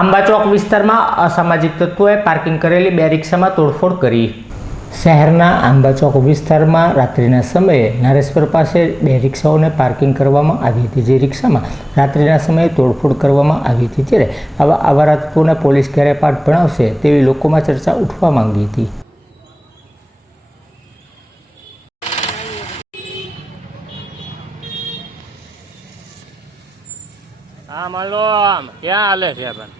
આંબા ચોક વિસ્તારમાં અસામાજિક તત્વોએ પાર્કિંગ કરેલી બે રિક્ષામાં તોડફોડ કરી। શહેરના આંબા ચોક વિસ્તારમાં રાત્રિના સમયે નારેશ્વર પાસે બે રિક્ષાઓને પાર્કિંગ કરવામાં આવી હતી, જે રિક્ષામાં રાત્રિના સમયે તોડફોડ કરવામાં આવી હતી। ત્યારે આવા આવારા તત્વોને પોલીસ ક્યારે પાઠ ભણાવશે તેવી લોકોમાં ચર્ચા ઉઠવા માંગી હતી। હા, માલો ક્યાં હાલે છે પણ?